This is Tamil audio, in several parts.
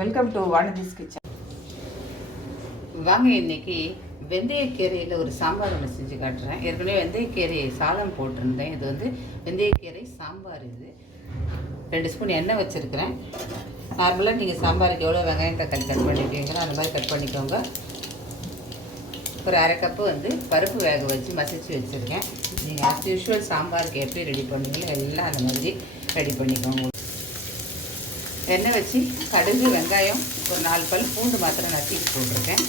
Welcome to Vanathi's kitchen. வாங்க இன்னைக்கு வெந்தயக்கீரையில் ஒரு சாம்பார் ஒன்று செஞ்சு காட்டுறேன். ஏற்கனவே வெந்தயக்கீரை சாதம் போட்டிருந்தேன். இது வந்து வெந்தயக்கீரை சாம்பார். இது 2 ஸ்பூன் எண்ணெய் வச்சுருக்கிறேன். நார்மலாக நீங்கள் சாம்பாருக்கு எவ்வளோ வெங்காயம் தக்காளி கட் பண்ணியிருக்கீங்களோ அந்த மாதிரி கட் பண்ணிக்கோங்க. ஒரு அரை கப்பு வந்து பருப்பு வேக வச்சு மசிச்சு வச்சுருக்கேன். நீங்கள் ஆஸ் யூஷுவல் சாம்பாருக்கு எப்படி ரெடி பண்ணுவீங்களோ எல்லாம் அந்த மாதிரி ரெடி பண்ணிக்கோங்க. எண்ணெய் வச்சு கடுகு வெங்காயம் ஒரு 4 பல் பூண்டு மாத்திரம் நசுக்கி போட்டிருக்கேன்.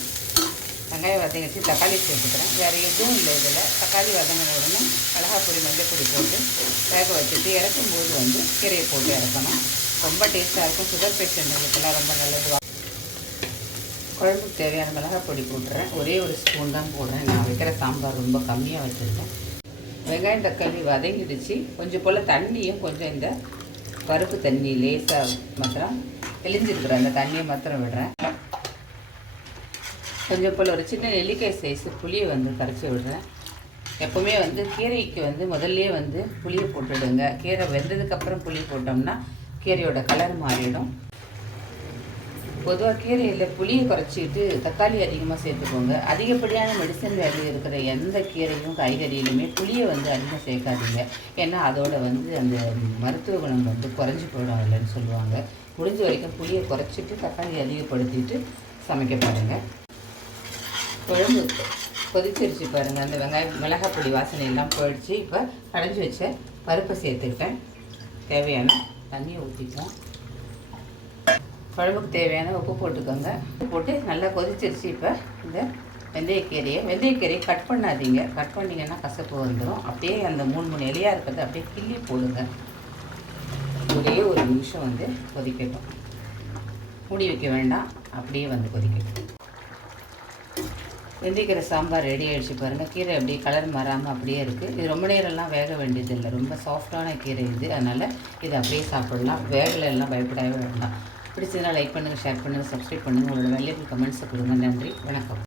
வெங்காயம் வதங்கி வச்சு தக்காளி சேர்த்துக்கிறேன். வேறு எதுவும் இல்லை இதில். தக்காளி வதங்கின உடனே மிளகாப்பொடி மஞ்சள் போட்டு வேக வச்சுட்டு இறக்கும் போது வந்து கீரையை போட்டு இறக்கணும். ரொம்ப டேஸ்ட்டாக இருக்கும். சுகர் பேஷண்ட்டுங்களுக்கெல்லாம் ரொம்ப நல்லது. குழம்புக்கு தேவையான மிளகாப்பொடி போட்டுறேன். ஒரே ஒரு ஸ்பூன் தான் போடுறேன். நான் வைக்கிற சாம்பார் ரொம்ப கம்மியாக வச்சுருக்கேன். வெங்காயம் தக்காளி வதங்கிடுச்சு. கொஞ்சம் போல் தண்ணியும் கொஞ்சம் இந்த பருப்பு தண்ணி லேசாக மாத்திரம் தெளிஞ்சிருக்கிற அந்த தண்ணியை மாத்திரம் விடுறேன். கொஞ்சம் போல் ஒரு சின்ன நெல்லிக்காய் சைஸு புளியை வந்து கரைச்சி விடுறேன். எப்போவுமே வந்து கீரைக்கு வந்து முதல்லையே வந்து புளியை போட்டுடுங்க. கீரை வெந்ததுக்கப்புறம் புளி போட்டோம்னா கீரையோட கலர் மாறிடும். பொதுவாக கீரையில் புளியை குறைச்சிட்டு தக்காளி அதிகமாக சேர்த்துக்கோங்க. அதிகப்படியான மெடிசன் வேல்யூ இருக்கிற எந்த கீரையும் காய்கறியிலுமே புளியை வந்து அதிகம் சேர்க்காதீங்க. ஏன்னா அதோட வந்து அந்த மருத்துவ குணம் வந்து குறைஞ்சி போயிடும் இல்லைன்னு சொல்லுவாங்க. முடிஞ்ச வரைக்கும் புளியை குறைச்சிட்டு தக்காளி அதிகப்படுத்திட்டு சமைக்க பாருங்கள். குழம்பு கொதிச்சிருச்சு பாருங்கள். அந்த வெங்காயம் மிளகாப்பொடி வாசனை எல்லாம் போயிடுச்சு. இப்போ கடைஞ்சி வச்ச பருப்பை சேர்த்துக்கிட்டேன். தேவையான தண்ணியை ஊற்றிப்போம். குழம்புக்கு தேவையான உப்பு போட்டுக்கோங்க. உப்பு போட்டு நல்லா கொதிச்சிருச்சு. இப்போ இந்த வெந்தயக்கீரையை கட் பண்ணாதீங்க. கட் பண்ணிங்கன்னா கசப்பு வந்துடும். அப்படியே அந்த 3 இலையாக இருக்கிறத அப்படியே கிள்ளி போடுங்க. ஒரே ஒரு நிமிஷம் வந்து கொதிக்கட்டும். மூடி வைக்க வேண்டாம். அப்படியே வந்து கொதிக்கட்டும். வெந்தயக்கீரை சாம்பார் ரெடி ஆகிடுச்சு பாருங்கள். கீரை அப்படியே கலர் மாறாமல் அப்படியே இருக்குது. இது ரொம்ப நேரம்லாம் வேக வேண்டியதில்லை. ரொம்ப சாஃப்டான கீரை இது. அதனால் இதை அப்படியே சாப்பிடலாம். வேகலாம் பயப்படவே வேண்டாம். பிடிச்சதுனா லைக் பண்ணுங்கள், ஷேர் பண்ணுங்கள், சப்ஸ்கிரைப் பண்ணுங்கள். உங்களோட வேல்யூபிள் கமெண்ட்ஸை கொடுங்க. நன்றி, வணக்கம்.